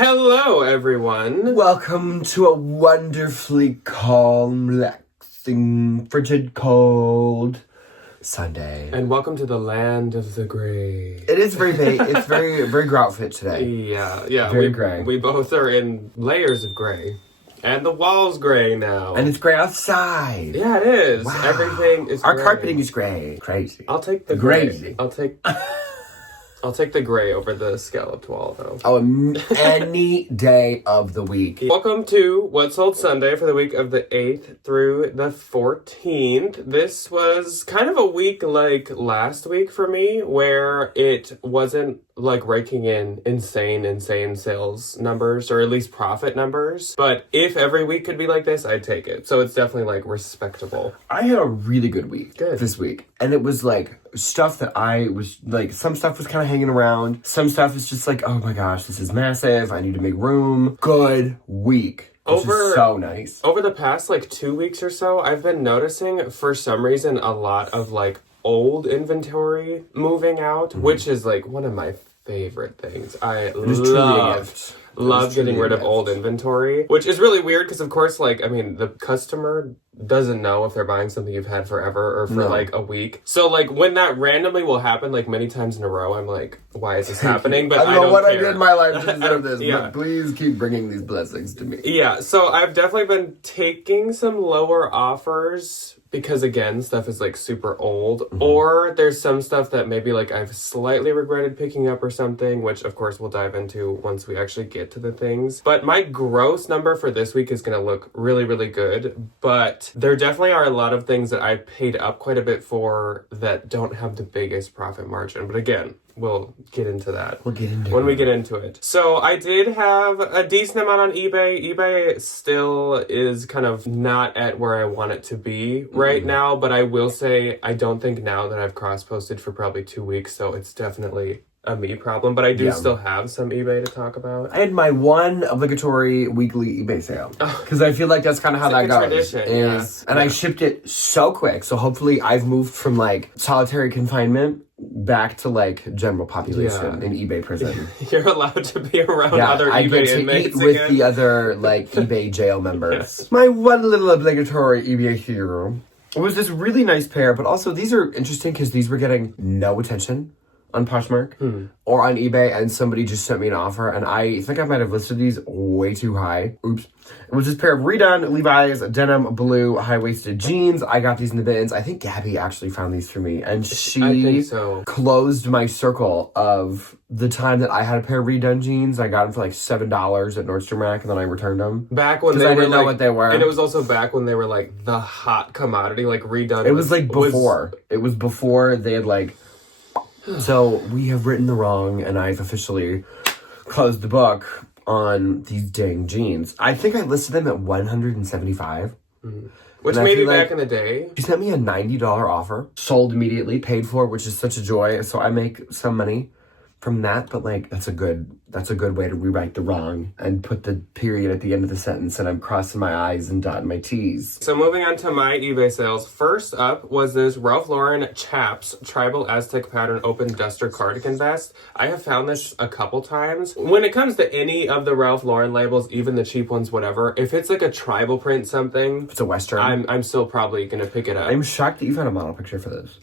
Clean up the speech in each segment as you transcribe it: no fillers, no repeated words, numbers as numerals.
Hello, everyone. Welcome to a wonderfully calm, relaxing, frigid, cold Sunday. And welcome to the land of the gray. It is very vague. It's very gray outfit today. Yeah. Very gray. We both are in layers of gray. And the wall's gray now. And it's gray outside. Yeah, it is. Wow. Everything is Our gray. carpeting is gray. Crazy. I'll take the gray. Crazy. I'll take the gray over the scalloped wall, though. Oh, any day of the week. Welcome to What Sold Sunday for the week of the 8th through the 14th. This was kind of a week like last week for me, where it wasn't like raking in insane sales numbers, or at least profit numbers. But if every week could be like this, I'd take it. So it's definitely like respectable. I had a really good week Good. this week. And it was like stuff that I was like, some stuff was kind of hanging around. Some stuff is just like, oh my gosh, this is massive. I need to make room. Good week. Which is so nice. Over the past like 2 weeks or so, I've been noticing for some reason a lot of like old inventory moving out, which is like one of my favorite things. I love getting rid of old inventory, which is really weird because, of course, like, I mean, the customer doesn't know if they're buying something you've had forever or for like a week. So, like, when that randomly will happen, like, many times in a row, I'm like, why is this happening? But I don't know what care. I did in my life to deserve this, Yeah. but please keep bringing these blessings to me. Yeah, so I've definitely been taking some lower offers because, again, stuff is like super old, or there's some stuff that maybe like I've slightly regretted picking up or something, which of course we'll dive into once we actually get to the things. But my gross number for this week is going to look really good, but there definitely are a lot of things that I paid up quite a bit for that don't have the biggest profit margin. But again, we'll get into that. We'll get into when it. we get into it. So I did have a decent amount on eBay. eBay still is kind of not at where I want it to be right now, but I will say I don't think now that I've cross-posted for probably 2 weeks, so it's definitely a me problem, but I do still have some eBay to talk about. I had my one obligatory weekly eBay sale because I feel like that's kind of how that goes. Tradition, And I shipped it so quick, so hopefully I've moved from like solitary confinement back to like general population in eBay prison. You're allowed to be around other I eBay get to inmates eat with again. the other like eBay jail members. My one little obligatory eBay hero was this really nice pair, but also these are interesting because these were getting no attention on Poshmark or on eBay, and somebody just sent me an offer, and I think I might have listed these way too high. Oops. It was this pair of redone Levi's denim blue high-waisted jeans. I got these in the bins. I think Gabby actually found these for me, and she closed my circle of the time that I had a pair of redone jeans. I got them for like $7 at Nordstrom Rack, and then I returned them. Back when they I didn't know what they were. And it was also back when they were like the hot commodity, like redone. It was like before. It was before they had like... So we have written the wrong, and I've officially closed the book on these dang jeans. I think I listed them at $175. Which maybe back in the day. She sent me a $90 offer. Sold immediately, paid for, which is such a joy. So I make some money from that, but like that's a good way to rewrite the wrong and put the period at the end of the sentence, and I'm crossing my I's and dotting my T's. So moving on to my eBay sales. First up was this Ralph Lauren Chaps Tribal Aztec Pattern Open Duster Cardigan Vest. I have found this a couple times. When it comes to any of the Ralph Lauren labels, even the cheap ones, whatever, if it's like a tribal print something, It's a Western. I'm still probably gonna pick it up. I'm shocked that you found a model picture for this.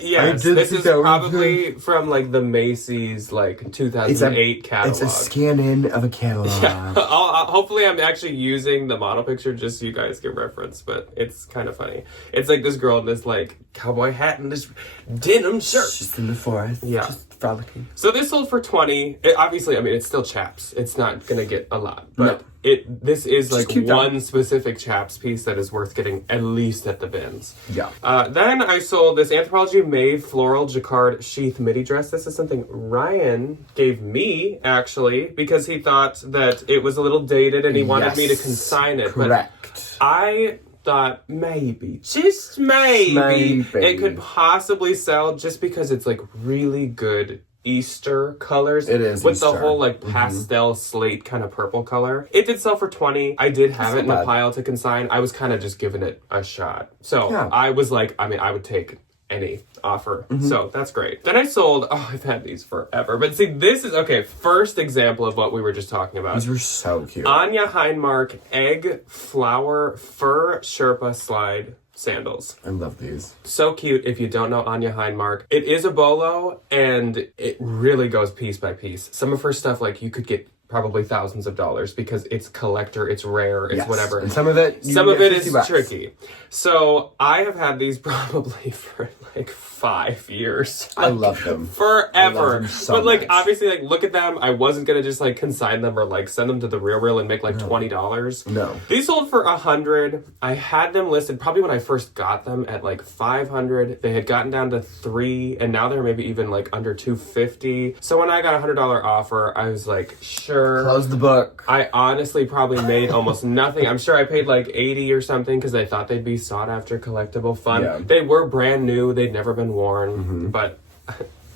Yes, this is probably from like the Macy's like 2008 catalog. It's a scan-in of a catalog. Yeah. Hopefully I'm actually using the model picture just so you guys can reference, but it's kind of funny. It's like this girl in this like cowboy hat and this denim shirt. Just in the forest. Yeah. Just frolicking. So this sold for $20. Obviously, I mean, it's still Chaps. It's not going to get a lot, but this is like one specific Chaps piece that is worth getting at least at the bins. Yeah. Then I sold this Anthropologie Made floral jacquard sheath midi dress. This is something Ryan gave me, actually, because he thought that it was a little dated and he wanted me to consign it. Correct. But I thought maybe, just maybe, it could possibly sell just because it's like really good Easter colors. It is with Easter. The whole like pastel slate kind of purple color. It did sell for $20. I did have it in a pile to consign. I was kind of just giving it a shot. So I was like, I mean, I would take any offer. So that's great. Then I sold, I've had these forever. But see, this is, okay, first example of what we were just talking about. These were so cute. Anya Heinmark egg flower fur Sherpa slide sandals. I love these. So cute. If you don't know Anya Heinmark, it is a bolo and it really goes piece by piece. Some of her stuff, like, you could get probably thousands of dollars because it's collector, it's rare, it's whatever. And some of it is tricky. So I have had these probably for like 5 years. I love them. Forever. I love them so but like, much. obviously, like, look at them. I wasn't gonna just like consign them or like send them to the Real and make like $20. No. These sold for $100. I had them listed probably when I first got them at like $500. They had gotten down to $300, and now they're maybe even like under $250. So when I got a $100 offer, I was like, sure. Close the book. I honestly probably made almost nothing. I'm sure I paid like $80 or something because I thought they'd be sought after collectible fun. Yeah. They were brand new. They'd never been worn, but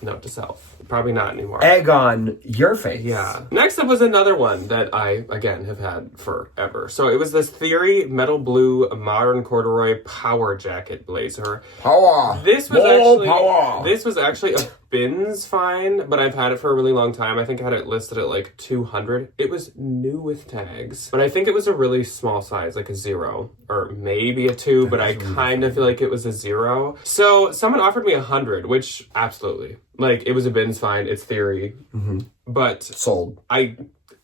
note to self, probably not anymore. Egg on your face. Yeah. Next up was another one that I, again, have had forever. So it was this Theory Metal Blue Modern Corduroy Power Jacket Blazer. Power. This was Power. This was actually a bins find, but I've had it for a really long time. I think I had it listed at like $200. It was new with tags, but I think it was a really small size, like a 0 or maybe a 2, but I kind of feel like it was a 0. So someone offered me $100, which absolutely, like, it was a bins find. It's Theory, but Sold. I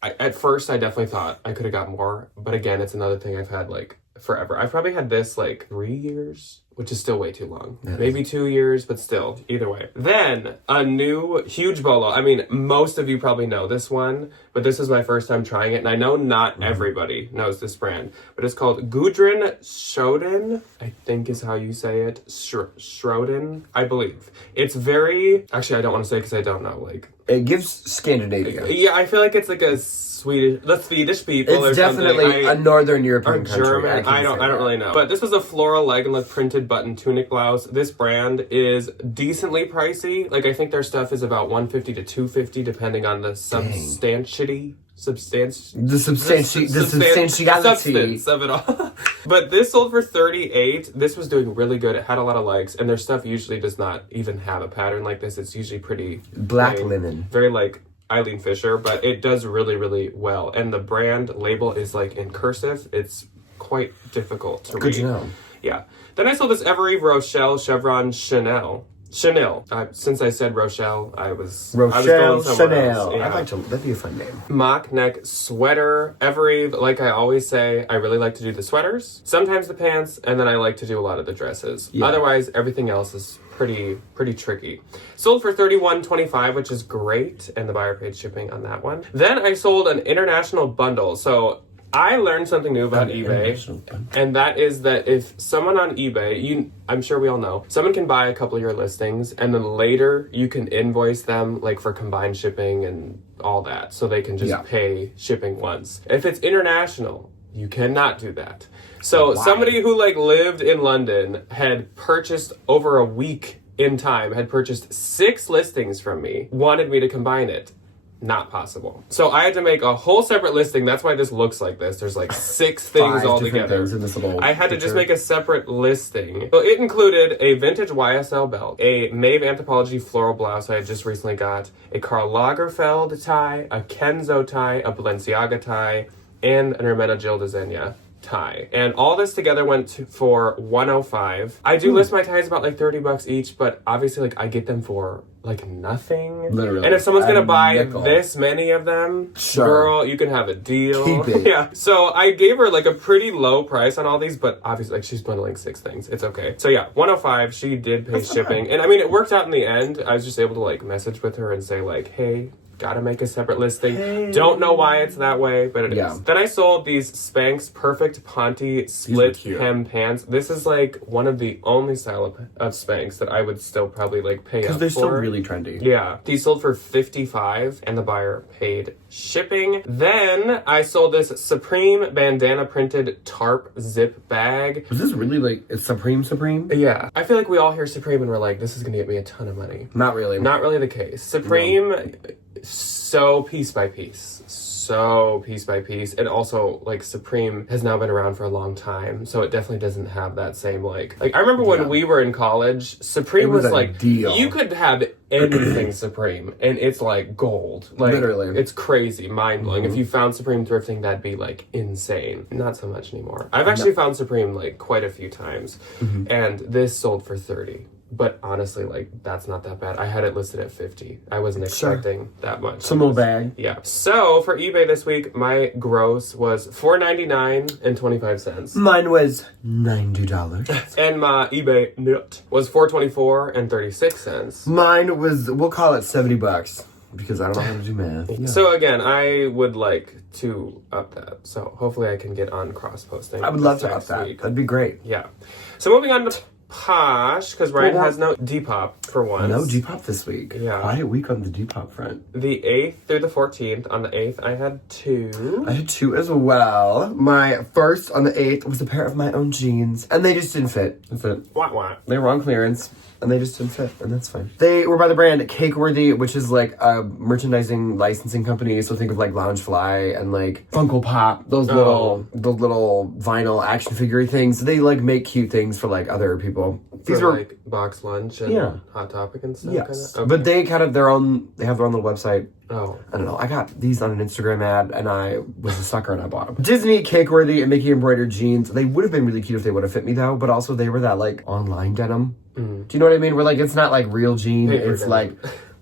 at first I definitely thought I could have got more, but again, it's another thing I've had like forever. I've probably had this like 3 years, which is still way too long. Maybe 2 years, but still, either way. Then a new huge bolo. I mean, most of you probably know this one, but this is my first time trying it, and I know not everybody knows this brand, but it's called Gudrun Schoden, I think is how you say it. Schroden, I believe. It's very, actually I don't want to say because I don't know, like, It gives Scandinavia. yeah, I feel like it's like a the Swedish people or It's something. definitely a Northern European or country. German. I don't really know. But this was a floral leg and look printed button tunic blouse. This brand is decently pricey. Like, I think their stuff is about $150 to $250 depending on the substantiality substance of it all. But this sold for $38. This was doing really good. It had a lot of likes, and their stuff usually does not even have a pattern like this. It's usually pretty black plain, linen. very like Eileen Fisher, but it does really, really well. And the brand label is like in cursive. It's quite difficult to read. Good to know. Yeah. Then I saw this Evereve Rochelle Chevron Chanel. Since I said Rochelle, I was going somewhere Chanel. else. Yeah. I'd like to. That'd be a fun name. Mock neck sweater. Evereve, like I always say, I really like to do the sweaters, sometimes the pants, and then I like to do a lot of the dresses. Yeah. Otherwise, everything else is pretty tricky. Sold for $31.25, which is great, and the buyer paid shipping on that one. Then I sold an international bundle. So I learned something new about eBay, and that is that if someone on eBay, I'm sure we all know, someone can buy a couple of your listings, and then later you can invoice them like for combined shipping and all that, so they can just pay shipping once. If it's international, you cannot do that. So somebody who like lived in London had purchased over a week in time, had purchased 6 listings from me, wanted me to combine it. Not possible. So I had to make a whole separate listing. That's why this looks like this. There's like 6 things all together. Things in this little I had to picture. just make a separate listing. So it included a vintage YSL belt, a Maeve Anthropologie floral blouse I had just recently got, a Karl Lagerfeld tie, a Kenzo tie, a Balenciaga tie, and an Hermena Gil de Zegna tie. And all this together went for $105. I do list my ties about like $30 each, but obviously like I get them for like nothing. Literally. And if someone's gonna buy nickel. this many of them, Sure. girl, you can have a deal. Keep it. Yeah. So I gave her like a pretty low price on all these, but obviously like she's bundling 6 things. It's okay. So yeah, $105. She did pay shipping. And I mean, it worked out in the end. I was just able to like message with her and say like, hey, gotta make a separate listing. Don't know why it's that way, but it is. Then I sold these Spanx Perfect Ponte split hem pants. This is like one of the only style of Spanx that I would still probably like pay up for. Because they're still really trendy. Yeah. These sold for $55 and the buyer paid shipping. Then I sold this Supreme bandana printed tarp zip bag. Was this really like, it's Supreme? Yeah. I feel like we all hear Supreme and we're like, this is gonna get me a ton of money. Not really. Not really the case. Supreme, so piece by piece. so piece by piece. And also, like, Supreme has now been around for a long time, so it definitely doesn't have that same, like I remember when we were in college, Supreme was like, deal. You could have anything Supreme, and it's like gold. Like, literally. It's crazy, mind-blowing. If you found Supreme thrifting, that'd be, like, insane. Not so much anymore. I've actually found Supreme, like, quite a few times, and this sold for $30. But honestly, like, that's not that bad. I had it listed at $50. I wasn't expecting that much. Some little bag. Yeah. So for eBay this week, my gross was $4.99.25. Mine was $90. And my eBay net was $4.24.36. Mine was, we'll call it $70 because I don't know how to do math. Yeah. So again, I would like to up that. So hopefully I can get on cross posting. I would love to up that. That'd be great. Yeah. So moving on to Posh, because Ryan has no Depop for once. No Depop this week. Yeah. Quiet week on the Depop front. The 8th through the 14th. On the 8th, I had 2. I had 2 as well. My first on the 8th was a pair of my own jeans, and they just didn't fit. That's it. What? They were on clearance, and they just didn't fit, and that's fine. They were by the brand Cakeworthy, which is like a merchandising licensing company. So think of like Loungefly and like Funko Pop, those little vinyl action figure things. They like make cute things for like other people. These for were like Box Lunch and Hot Topic and stuff. yes, kinda? Okay. but they kind of they have their own little website. Oh. I don't know. I got these on an Instagram ad, and I was a sucker, and I bought them. Disney, Cakeworthy, and Mickey embroidered jeans. They would have been really cute if they would have fit me, though. But also, they were that like online denim. Do you know what I mean? Where like it's not like real jean; Paper it's denim. like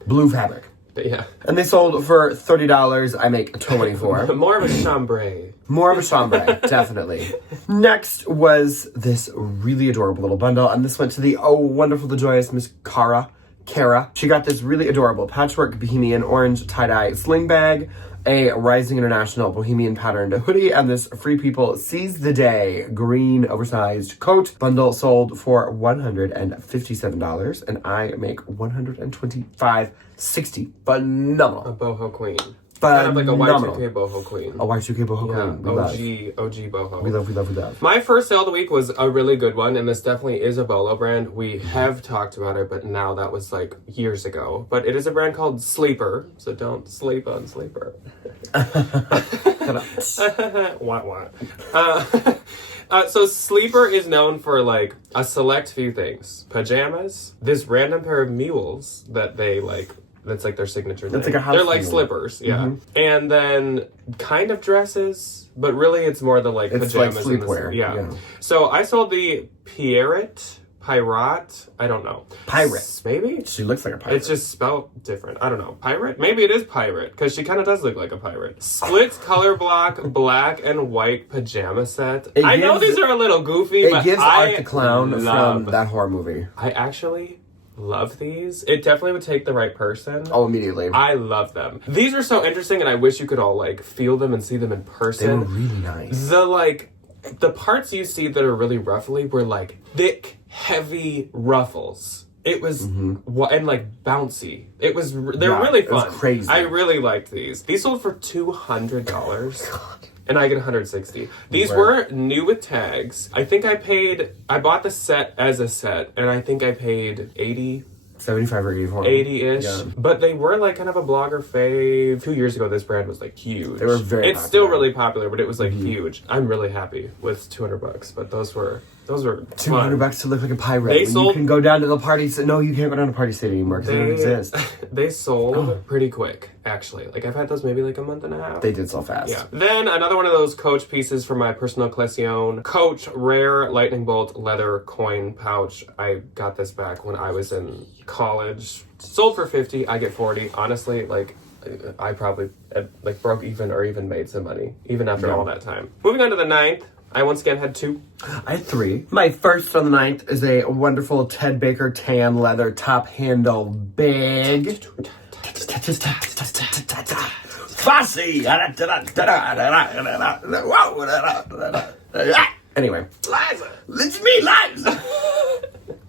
blue fabric. But yeah. And they sold for $30. I make $24. More of a chambray. More of a chambray, definitely. Next was this really adorable little bundle, and this went to the wonderful, the joyous Miss Kara. She got this really adorable patchwork bohemian orange tie-dye sling bag, a Rising International bohemian patterned hoodie, and this Free People Seize the Day green oversized coat. Bundle sold for $157, and I make $125.60. Phenomenal. A boho queen. Kind of like a Y2K boho queen. A Y2K boho queen. We love. OG boho. We love. My first sale of the week was a really good one, and this definitely is a Bolo brand. We have talked about it, but now that was like years ago. But it is a brand called Sleeper, so don't sleep on Sleeper. What? So Sleeper is known for like a select few things. Pajamas, this random pair of mules that they like. That's like their signature name. It's like a house They're like mule. slippers, yeah. And then kind of dresses, but really it's more the like It's pajamas. like and sleepwear, yeah. So I sold the Pirate, I don't know. Pirate. Maybe? She looks like a pirate. It's just spelled different. I don't know. Pirate? Maybe it is pirate, because she kind of does look like a pirate. Splits color block, black and white pajama set. I know these are a little goofy, but it gives I Art the Clown from that horror movie. I actually love these. It definitely would take the right person. Oh, immediately. I love them. These are so interesting, and I wish you could all like feel them and see them in person. They were really nice. The parts you see that are really ruffly were like thick, heavy ruffles. It was and like bouncy. They're really fun. It was crazy. I really liked these. These sold for $200. And I get 160. These were new with tags. I bought the set as a set, and I think I paid 80, 75 or 84. 80-ish. Yeah. But they were like kind of a blogger fave. 2 years ago, this brand was like huge. They were very It's still really popular, but it was like huge. I'm really happy with $200, but those were $200 to look like a pirate. They when sold- you can go down to the party. No, you can't go down to Party City anymore because they don't exist. They sold pretty quick, actually. Like I've had those maybe like a month and a half. They did sell fast. Yeah. Then another one of those Coach pieces for my personal collection. Coach Rare Lightning Bolt Leather Coin Pouch. I got this back when I was in college. Sold for $50. I get $40. Honestly, like I probably like broke even or even made some money even after all that time. Moving on to the 9th. I once again had 2. I had 3. My first on the 9th is a wonderful Ted Baker tan leather top handle bag. Fussy! Anyway. Liza! It's me, Liza!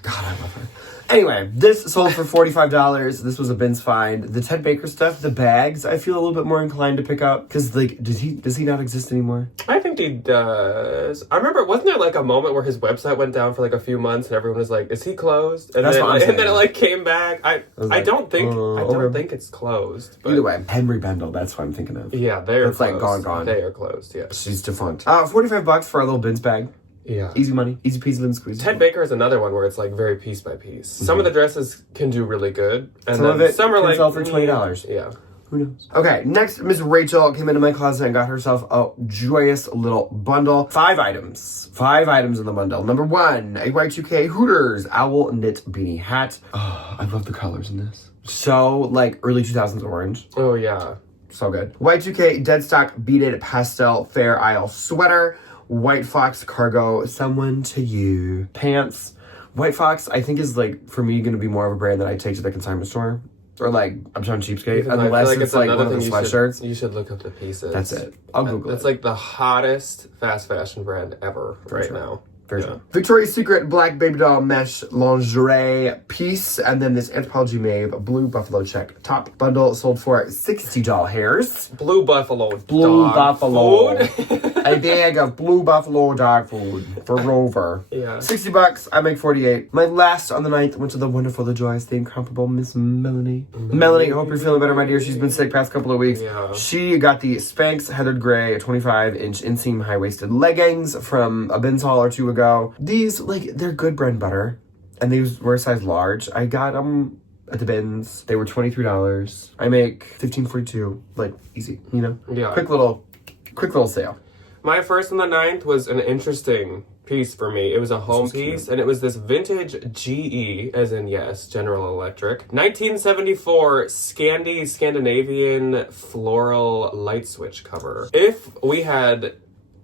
God, I love her. Anyway, this sold for $45. This was a Bins find. The Ted Baker stuff, the bags, I feel a little bit more inclined to pick up. Because, like, does he not exist anymore? I think he does. I remember, wasn't there like a moment where his website went down for like a few months and everyone was like, is he closed? And That's then, what I'm saying. and then it like came back. I don't think it's closed. But Either way, Henry Bendel, that's what I'm thinking of. yeah, they're It's closed. like gone. They are closed, yeah. She's defunct. $45 for a little Bins bag. Yeah. Easy money. Easy peasy lemon squeeze. Ted Baker is another one where it's like very piece by piece. Some of the dresses can do really good. And Some then of it some are can like sell for $20. Yeah. Who knows? Okay, next, Miss Rachel came into my closet and got herself a joyous little bundle. 5 items. 5 items in the bundle. Number 1, a Y2K Hooters owl knit beanie hat. Oh, I love the colors in this. So, like, early 2000s orange. Oh, yeah. So good. Y2K dead stock beaded pastel Fair Isle sweater. White Fox cargo, someone to you. Pants. White Fox, I think, is, like, for me, going to be more of a brand that I take to the consignment store. Or, like, I'm trying cheapskate. Even I feel Unless like it's, like, one of another the thing sweatshirts. you should look up the pieces. That's it. I'll Google it. It's like the hottest fast fashion brand ever now. For sure. Victoria's Secret black baby doll mesh lingerie piece, and then this Anthropologie Maeve blue buffalo check top bundle sold for $60 hairs. Blue buffalo. Blue dog buffalo. food. A bag of blue buffalo dog food for Rover. Yeah. $60. I make 48. My last on the 9th went to the wonderful, the joyous, the incomparable Miss Melanie. Melanie, I hope you're feeling better, my dear. She's been sick past couple of weeks. Yeah. She got the Spanx Heathered Gray 25-inch inseam high-waisted leggings from a Bins haul or two ago. These, like, they're good bread and butter, and these were a size large. I got them at the Bins. They were $23. I make $15.42, like, easy, you know? Yeah. Quick little sale. My first on the 9th was an interesting piece for me. It was a home piece, and it was this vintage GE, as in, yes, General Electric, 1974 Scandinavian floral light switch cover. If we had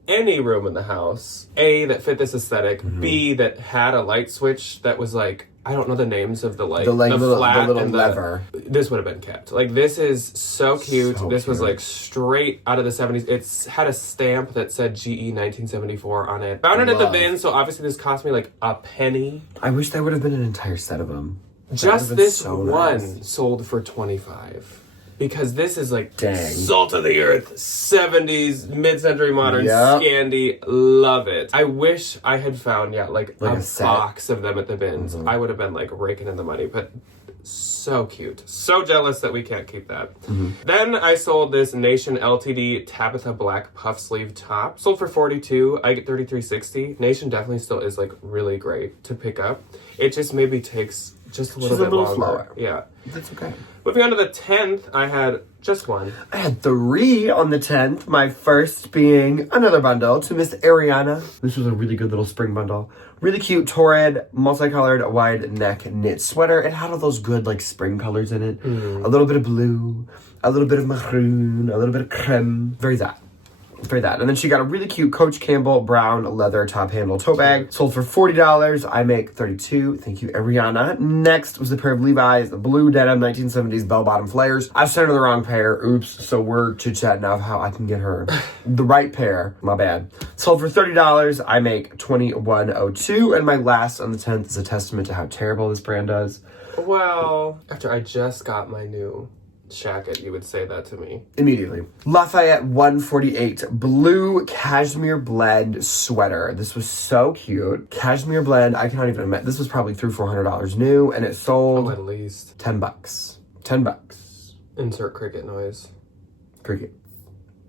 any room in the house, A, that fit this aesthetic, B, that had a light switch that was like, I don't know the names of the flat little and lever. This would have been kept. Like, this is so cute. This was like straight out of the 70s. It's had a stamp that said GE 1974 on it. Found it at the Bin, so obviously this cost me like a penny. I wish there would have been an entire set of them. Just this so one nice. sold for $25. Because this is like Dang. salt of the earth, 70s, mid-century modern, Yep. Scandi. Love it. I wish I had found, like a set. box of them at the Bins. I would have been like raking in the money, but so cute. So jealous that we can't keep that. Then I sold this Nation LTD Tabitha Black puff sleeve top. Sold for $42. I get $33.60. Nation definitely still is like really great to pick up. It just maybe takes just a little bit longer. slower. Yeah. That's okay. Moving on to the 10th, I had just one. I had 3 on the 10th. My first being another bundle to Miss Ariana. This was a really good little spring bundle. Really cute, torrid, multicolored, wide neck knit sweater. It had all those good, like, spring colors in it. A little bit of blue, a little bit of maroon, a little bit of creme. Very that. And then she got a really cute Coach Campbell brown leather top handle tote bag. Sold for $40. I make $32. Thank you, Ariana. Next was a pair of Levi's blue denim 1970s bell-bottom flares. I sent her the wrong pair. Oops. So we're chit-chatting now of how I can get her the right pair. My bad. Sold for $30. I make $21.02. And my last on the 10th is a testament to how terrible this brand does. Well, after I just got my new shacket, you would say that to me. Immediately. Lafayette 148 blue cashmere blend sweater. This was so cute. Cashmere blend, I cannot even admit, this was probably $300-$400 new, and it sold at least $10. $10. Insert cricket noise. Cricket.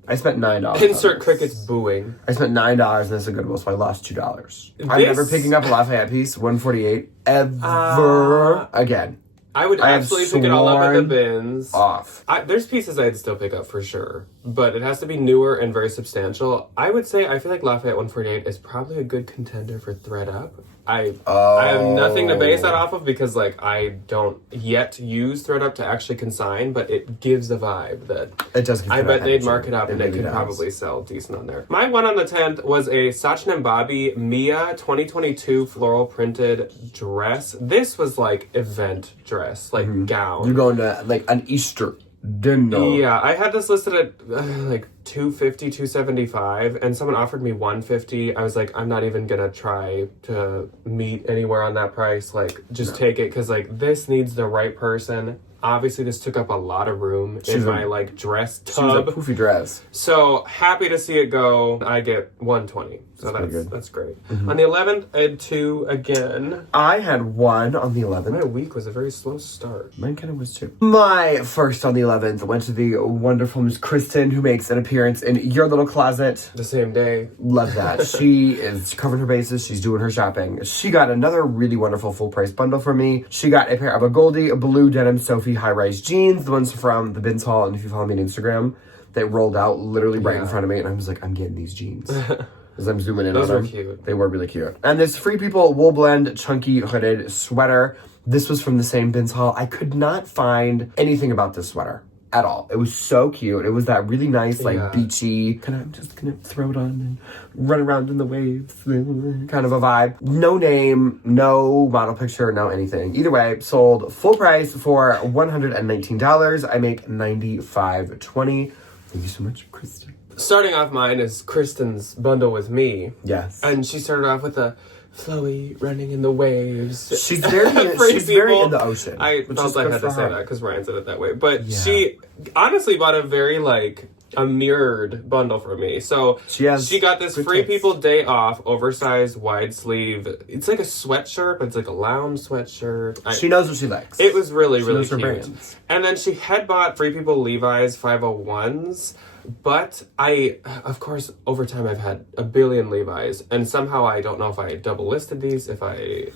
I spent $9. Insert crickets booing. I spent $9 and this is a Goodwill, so I lost $2. I'm never picking up a Lafayette piece, 148, ever again. I would absolutely pick it all up at the Bins. Off. There's pieces I'd still pick up for sure, but it has to be newer and very substantial. I would say I feel like Lafayette 148 is probably a good contender for Thread Up. I have nothing to base that off of because like I don't yet use Thread Up to actually consign, but it gives a vibe that it does. I bet they'd mark it up and it could probably sell decent on there. My one on the 10th was a Sachin and Bobby Mia 2022 floral printed dress. This was like event dress, like gown. You're going to like an Easter dinner. Yeah, I had this listed at like 250, 275, and someone offered me 150. I was like, I'm not even gonna try to meet anywhere on that price. Like, just take it, because like this needs the right person. Obviously, this took up a lot of room in my like dress tub. She was a poofy dress. So happy to see it go. I get 120. So that's great. On the 11th, I had 2 again. I had 1 on the 11th. My week was a very slow start. Mine kind of was too. My first on the 11th went to the wonderful Miss Kristen, who makes an appearance in your little closet. The same day. Love that. She is covering her bases. She's doing her shopping. She got another really wonderful full price bundle for me. She got a pair of a Goldie blue denim Sophie high-rise jeans, the ones from the Bins haul, and if you follow me on Instagram, they rolled out literally right in front of me, and I was like, I'm getting these jeans. As I'm zooming in on them. Those were cute. They were really cute. And this Free People wool blend chunky hooded sweater. This was from the same Bins haul. I could not find anything about this sweater at all. It was so cute. It was that really nice, like beachy, kind of, I'm just gonna throw it on and run around in the waves kind of a vibe. No name, no model picture, no anything. Either way, sold full price for $119. I make $95.20. Thank you so much, Kristen. Starting off, mine is Kristen's bundle with me. Yes. And she started off with a flowy running in the waves. She's very in the ocean. I felt I had to say that because Ryan said it that way. But she honestly bought a very a mirrored bundle for me. So she got this Free People Day Off oversized wide sleeve. It's like a sweatshirt, but it's like a lounge sweatshirt. She knows what she likes. It was really cute. Brands. And then she had bought Free People Levi's 501s. But of course, over time I've had a billion Levi's, and somehow I don't know if I double listed these, if I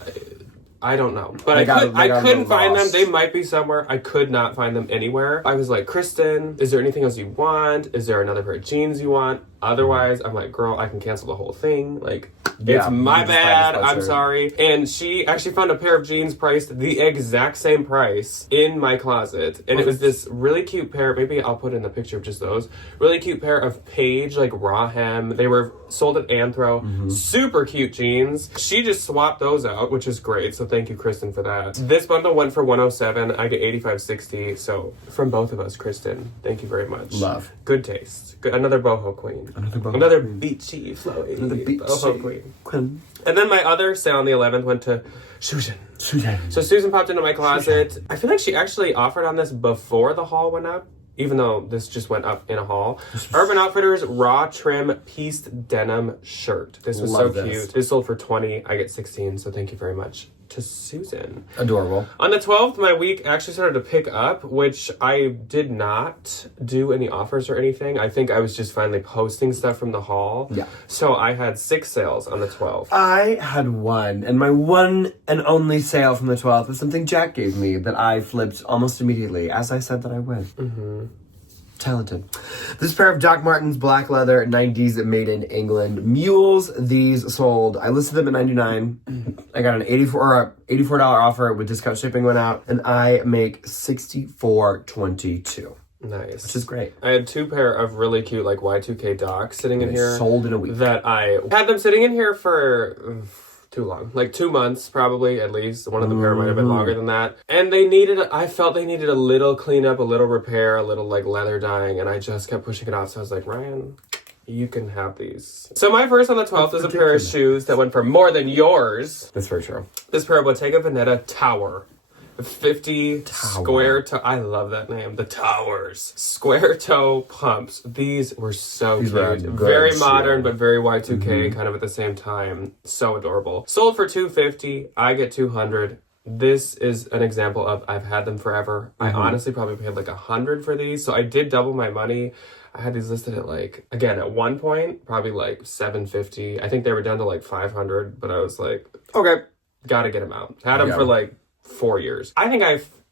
don't know. But I couldn't find them. They might be somewhere. I could not find them anywhere. I was like, Kristen, is there anything else you want? Is there another pair of jeans you want? Otherwise, I'm like, girl, I can cancel the whole thing. Like, it's my bad. I'm sorry. And she actually found a pair of jeans priced the exact same price in my closet. And it was this really cute pair. Maybe I'll put in a picture of just those. Really cute pair of Paige, like raw hem. They were sold at Anthro. Super cute jeans. She just swapped those out, which is great. So thank you, Kristen, for that. This bundle went for $107. I get $85.60. So from both of us, Kristen, thank you very much. Love. Good taste. Good. Another boho queen. Another beachy, flowy boho queen. And then my other sale on the 11th went to Susan. So Susan popped into my closet. I feel like she actually offered on this before the haul went up, even though this just went up in a haul. Urban Outfitters raw trim pieced denim shirt. This was so cute. This sold for $20. I get $16. So thank you very much to Susan. Adorable. On the 12th, my week actually started to pick up, which I did not do any offers or anything. I think I was just finally posting stuff from the haul. Yeah. So I had 6 sales on the 12th. I had 1, and my one and only sale from the 12th was something Jack gave me that I flipped almost immediately, as I said that I would. Talented. This pair of Doc Martens black leather 90s made in England mules. These sold. I listed them at $99. I got an $84 offer with discount shipping went out, and I make $64.22. Nice. Which is great. I had 2 pair of really cute like Y2K Docs sitting in here. Sold in a week. That I had them sitting in here for too long. Like 2 months, probably, at least. One of the pair might have been longer than that. And I felt they needed a little cleanup, a little repair, a little like leather dyeing, and I just kept pushing it off. So I was like, Ryan, you can have these. So my first on the 12th is a pair of shoes that went for more than yours. That's very true. This pair of Bottega Veneta Tower. 50 square toe. I love that name. The Towers. Square toe pumps. These were so cute. Very modern, but very Y2K kind of at the same time. So adorable. Sold for $250. I get $200. This is an example of I've had them forever. I honestly probably paid like $100 for these. So I did double my money. I had these listed at like, again, at one point, probably like $750. I think they were down to like $500, but I was like, okay, gotta get them out. Had them for like 4 years. I think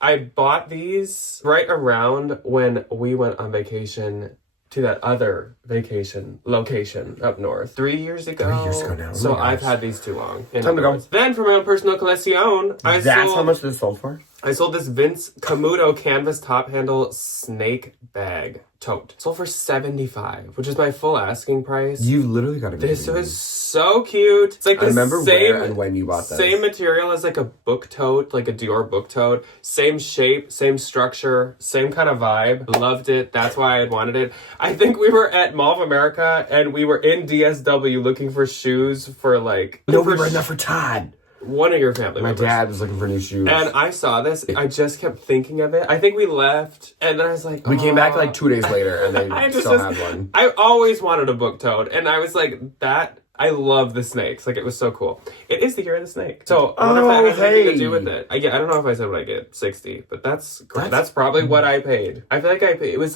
I bought these right around when we went on vacation to that other vacation location up north 3 years ago. 3 years ago now. So I've had these too long. Time to go. Then for my own personal collection, That's how much this sold for? I sold this Vince Camuto canvas top handle snake bag. tote. Sold for $75, which is my full asking price. You literally got to be This was so cute. It's like the I remember same, where and when you bought this. Same material as like a book tote, like a Dior book tote. Same shape, same structure, same kind of vibe. Loved it. That's why I wanted it. I think we were at Mall of America and we were in DSW looking for shoes for like... No, we were enough for Todd. One of your family members. My dad was looking for new shoes. And I saw this. I just kept thinking of it. I think we left, and then I was like, we came back like 2 days later, and they still had one. I always wanted a book tote, and I was like, I love the snakes. Like, it was so cool. It is the year of the snake. So, I wonder if that has anything to do with it. I don't know if I said what I get, 60, but that's probably what I paid. I feel like it was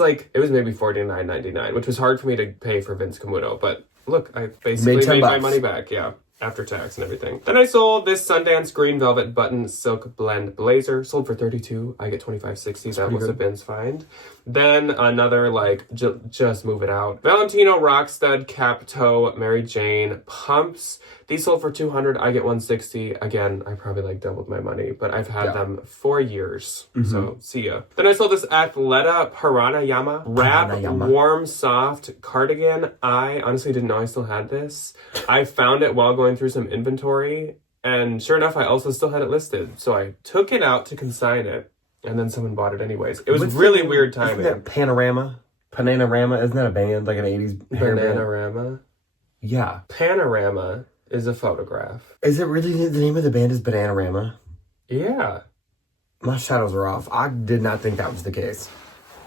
maybe $49.99, which was hard for me to pay for Vince Camuto, but look, I basically made my money back, yeah. After tax and everything. Then I sold this Sundance green velvet button silk blend blazer. Sold for $32. I get $25.60. That was a Ben's find. Then another just move it out. Valentino rock stud cap toe Mary Jane pumps. These sold for $200. I get $160. Again, I probably doubled my money, but I've had them for years. So see ya. Then I sold this Athleta Piranha wrap warm soft cardigan. I honestly didn't know I still had this. I found it while going through some inventory, and sure enough, I also still had it listed. So I took it out to consign it, and then someone bought it anyways. It was really weird timing. Isn't that Panorama? Isn't that a band, like an 80s hair band? Bananarama? Yeah. Panorama is a photograph. Is it really the name of the band is Bananarama? Yeah. My shadows are off. I did not think that was the case.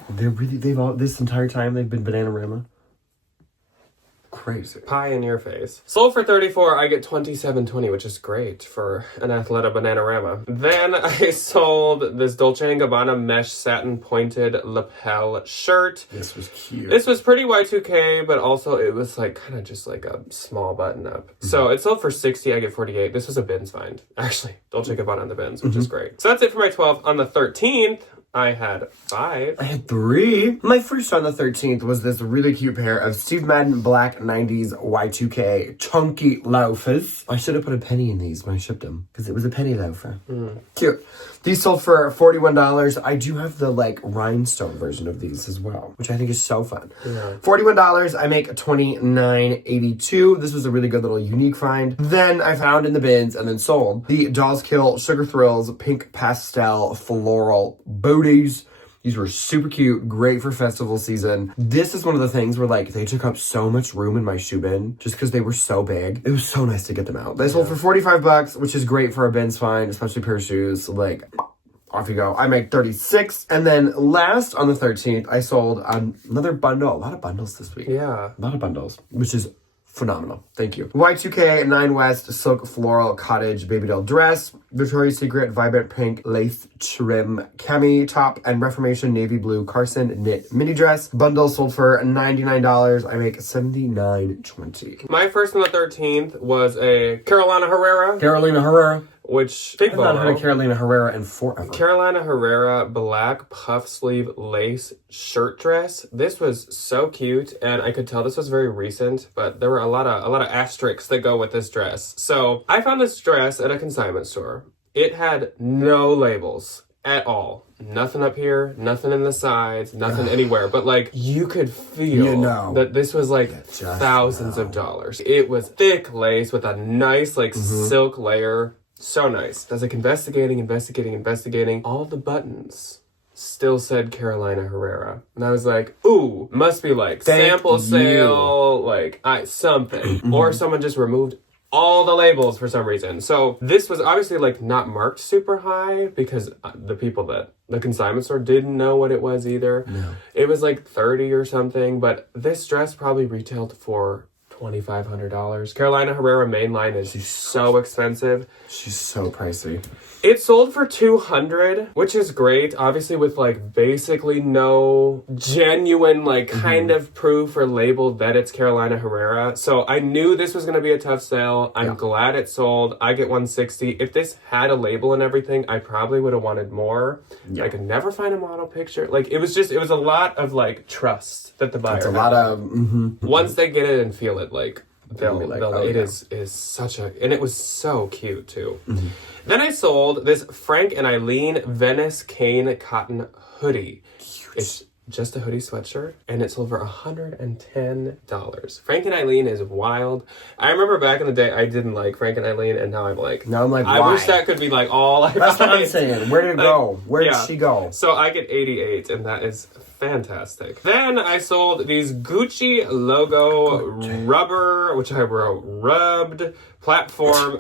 This entire time they've been Bananarama? Crazy. Pie in your face. Sold for $34. I get $27.20, which is great for an Athleta Bananarama. Then I sold this Dolce & Gabbana mesh satin pointed lapel shirt. This was cute. This was pretty Y2K, but also it was kind of just like a small button up. So it sold for $60. I get $48. This was a Ben's find. Actually, Dolce & Gabbana on the Ben's, which is great. So that's it for my 12. On the 13th, I had 5. I had 3. My first on the 13th was this really cute pair of Steve Madden black 90s Y2K chunky loafers. I should have put a penny in these when I shipped them, because it was a penny loafer. Cute. These sold for $41. I do have the rhinestone version of these as well, which I think is so fun. Yeah. $41. I make $29.82. This was a really good little unique find. Then I found in the bins and then sold the Dolls Kill Sugar Thrills pink pastel floral booties. These were super cute, great for festival season. This is one of the things where they took up so much room in my shoe bin just because they were so big. It was so nice to get them out. They sold for $45, which is great for a Ben's find, especially a pair of shoes. Off you go. I make $36. And then last on the 13th, I sold another bundle. A lot of bundles this week. Yeah. A lot of bundles, which is phenomenal. Thank you. Y2K 9 West silk floral cottage baby doll dress, Victoria's Secret vibrant pink lace trim cami top, and Reformation navy blue Carson knit mini dress. Bundle sold for $99. I make $79.20. My first on the 13th was a Carolina Herrera. Which I've not heard of Carolina Herrera in forever. Carolina Herrera black puff sleeve lace shirt dress. This was so cute, and I could tell this was very recent, but there were a lot of asterisks that go with this dress. So I found this dress at a consignment store. It had no labels at all. Nothing up here, nothing in the sides, nothing anywhere. But you could feel that this was thousands of dollars. It was thick lace with a nice silk layer. So nice. I was investigating. All the buttons still said Carolina Herrera. And I was like, ooh, must be sample sale, something. Or someone just removed all the labels for some reason. So this was obviously not marked super high because the consignment store didn't know what it was either. No. It was 30 or something, but this dress probably retailed for $2,500. Carolina Herrera mainline is so expensive. She's so pricey. It sold for $200, which is great. Obviously with basically no genuine kind of proof or label that it's Carolina Herrera. So I knew this was going to be a tough sale. I'm glad it sold. I get $160. If this had a label and everything, I probably would have wanted more. Yeah. I could never find a model picture. It was a lot of trust that the buyer It's a lot of once they get it and feel it, it is such a, and it was so cute too. Then I sold this Frank and Eileen Venice Cane cotton hoodie. It's just a hoodie sweatshirt, and it sold for $110. Frank and Eileen is wild. I remember back in the day, I didn't like Frank and Eileen, and now I'm like, why? I wish that could be like all I That's buy. what I'm saying. Where did it go? Where did she go? So I get 88, and that is fantastic. Then I sold these Gucci logo rubber, which I wrote rubbed platform.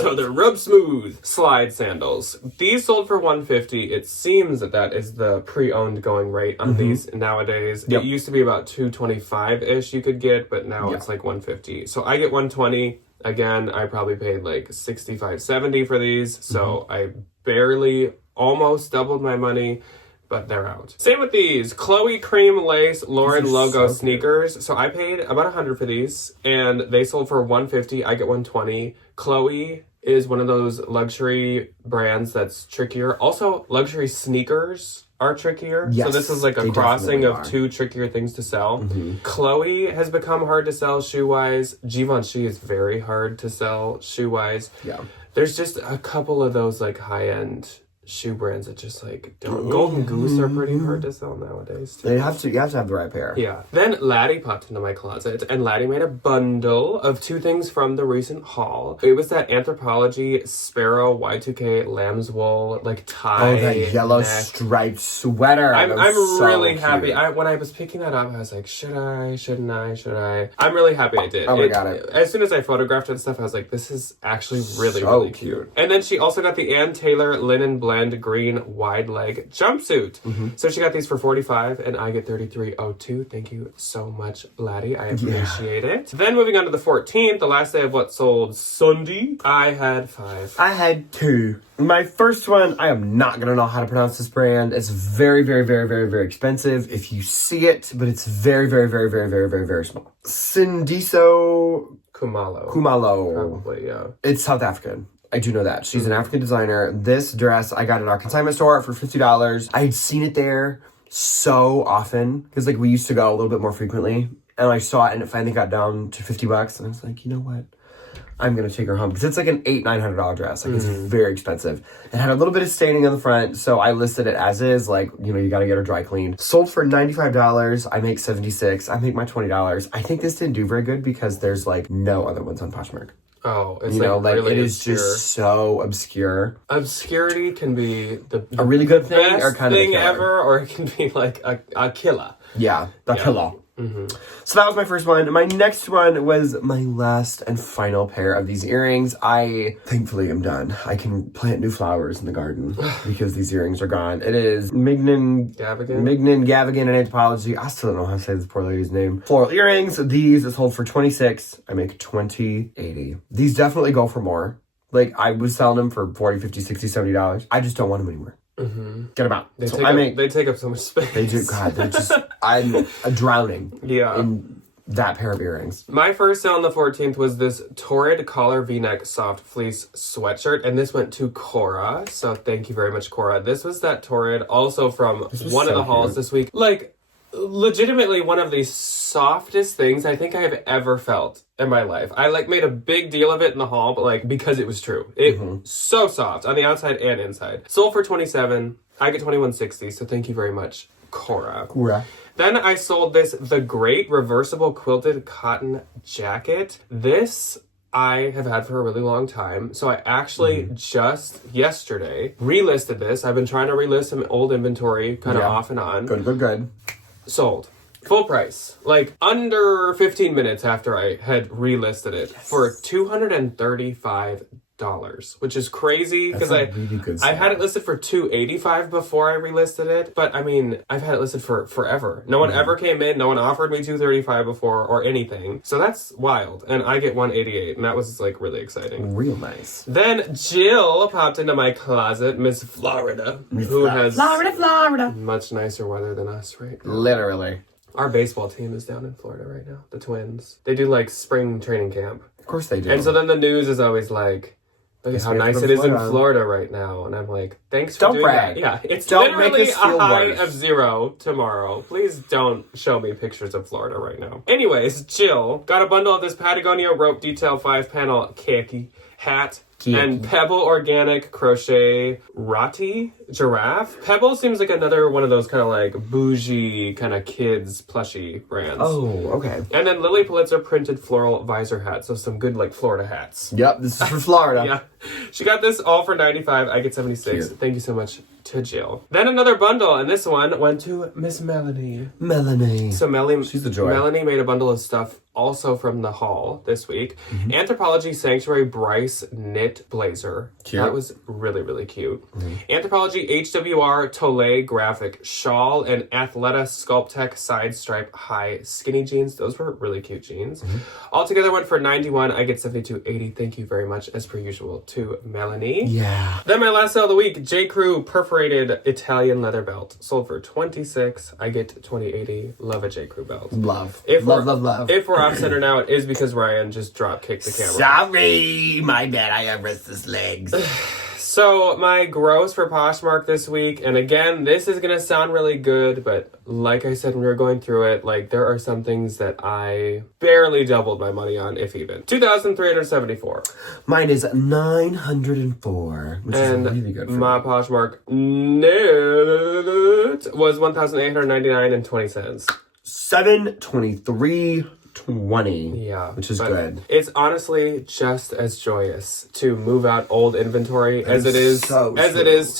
So they're rub smooth slide sandals. These sold for $150. It seems that is the pre-owned going rate on these nowadays. It used to be about $225-ish you could get, but now it's like $150. So I get $120. Again, I probably paid like $65, $70 for these. So I barely almost doubled my money. But they're out. Same with these Chloe cream lace Lauren logo sneakers. So I paid about $100 for these, and they sold for $150. I get $120. Chloe is one of those luxury brands that's trickier. Also, luxury sneakers are trickier. Yes, so this is like a crossing of two trickier things to sell. Chloe has become hard to sell shoe-wise. Givenchy is very hard to sell shoe-wise. Yeah. There's just a couple of those like high-end shoe brands that just like don't. Golden Goose are pretty hard to sell nowadays too. You have to have the right pair. Yeah. Then Laddie popped into my closet, and Laddie made a bundle of two things from the recent haul. It was that Anthropology Sparrow Y2K lamb's wool like tie. Oh, that yellow striped sweater. I'm really cute. happy. When I was picking that up, I was like, should I? Shouldn't I? Should I? I'm really happy I did. Oh my god! As soon as I photographed it and stuff, I was like, this is actually really cute. And then she also got the Ann Taylor linen blend green wide leg jumpsuit. So she got these for $45, and I get $33.02. Thank you so much, Laddie. I appreciate it. Then moving on to the 14th, the last day of what sold Sunday, I had 5. I had 2. My first one, I am not going to know how to pronounce this brand. It's very, very, very, very, very expensive if you see it, but it's very, very, very, very, very, very, very small. Sindiso Kumalo. Probably, yeah. It's South African. I do know that. She's an African designer. This dress I got at our consignment store for $50. I had seen it there so often because like we used to go a little bit more frequently, and I saw it and it finally got down to $50, and I was like, you know what? I'm gonna take her home because it's like an $800-900 dress. Like it's very expensive. It had a little bit of staining on the front, so I listed it as is. Like, you know, you gotta get her dry cleaned. Sold for $95. I make $76. I make my $20. I think this didn't do very good because there's like no other ones on Poshmark. Oh, it's really it is obscure. Just so obscure. Obscurity can be the A really good thing best or kind of a thing killer? ever, or it can be like a killer. Yeah, the killer. So that was my first one. My next one was my last and final pair of these earrings. I thankfully am done. I can plant new flowers in the garden because these earrings are gone. It is Mignon Gavigan and Anthropology. I still don't know how to say this poor lady's name. Floral earrings. These sold for $26. I make $20.80. These definitely go for more. Like I was selling them for $40, $50, $60, $70. I just don't want them anymore. Get them out. They take up so much space. They do. God, they're just. I'm drowning. Yeah. In that pair of earrings. My first sale on the 14th was this Torrid collar V-neck soft fleece sweatshirt, and this went to Cora. So thank you very much, Cora. This was that Torrid, also from one of the hauls this week. Like, legitimately one of the softest things I think I have ever felt in my life. I like made a big deal of it in the haul, but like because it was true. It so soft on the outside and inside. Sold for $27. I get $21.60. So thank you very much, Cora. Then I sold this The Great reversible quilted cotton jacket. This I have had for a really long time. So I actually just yesterday relisted this. I've been trying to relist some old inventory kind of off and on. Good. Sold. Full price. Like under 15 minutes after I had relisted it for $235. Which is crazy because I had it listed for $285 before I relisted it, but I mean I've had it listed for forever. No one ever came in, no one offered me $235 before or anything, so that's wild. And I get $188, and that was like really exciting. Real nice. Then Jill popped into my closet, Miss Florida, who has Florida much nicer weather than us right now. Literally. Our baseball team is down in Florida right now, the Twins. They do like spring training camp. Of course they do. And so then the news is always like, look at how nice it is in Florida right now. And I'm like, thanks for doing that. Yeah, it's literally a high of 0 tomorrow. Please don't show me pictures of Florida right now. Anyways, Jill got a bundle of this Patagonia rope detail 5-panel khaki hat and Pebble Organic Crochet Rati Giraffe. Pebble seems like another one of those kind of like bougie kind of kids plushy brands. Oh, okay. And then Lily Pulitzer printed floral visor hats. So some good like Florida hats. Yep, this is for Florida. Yeah. She got this all for $95. I get $76. Cute. Thank you so much to Jill. Then another bundle, and this one went to Miss Melanie. Melanie. So She's the joy. Melanie made a bundle of stuff also from the haul this week. Anthropology Sanctuary Bryce knit blazer. Cute. That was really, really cute. Anthropology HWR Tolay graphic shawl and Athleta Sculptech side stripe high skinny jeans. Those were really cute jeans. All together went for $91. I get $72.80. Thank you very much, as per usual, to Melanie. Yeah. Then my last sale of the week, J. Crew perforated Italian leather belt. Sold for $26. I get $20.80. Love a J. Crew belt. Love. If Love. If we're off center now, it is because Ryan just drop kicked the camera. Sorry, my bad. I have restless legs. So my gross for Poshmark this week, and again, this is gonna sound really good, but like I said when we were going through it, like there are some things that I barely doubled my money on, if even. $2,374. Mine is 904, which is really good for my me. Poshmark net was $1,899.20. 723.20. Yeah, which is but good. It's honestly just as joyous to move out old inventory as it is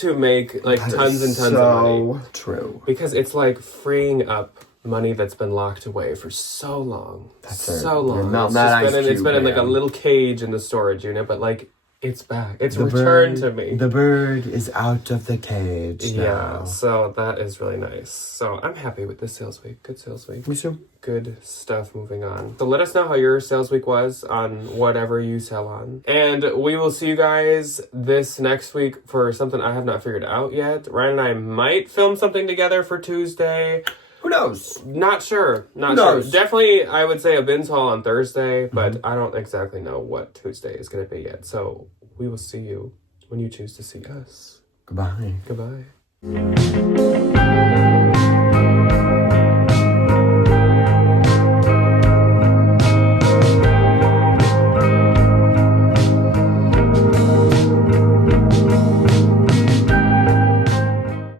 to make like tons and tons of money. True. Because it's like freeing up money that's been locked away for so long. So long. It's been in like a little cage in the storage unit, but like it's back. It's returned to me. The bird is out of the cage now. Yeah, so that is really nice. So I'm happy with this sales week. Good sales week. Me too. Good stuff moving on. So let us know how your sales week was on whatever you sell on. And we will see you guys this next week for something I have not figured out yet. Ryan and I might film something together for Tuesday. Who knows? Not sure. Not sure. Definitely, I would say a bins haul on Thursday, but I don't exactly know what Tuesday is going to be yet. So we will see you when you choose to see us. Goodbye. Goodbye.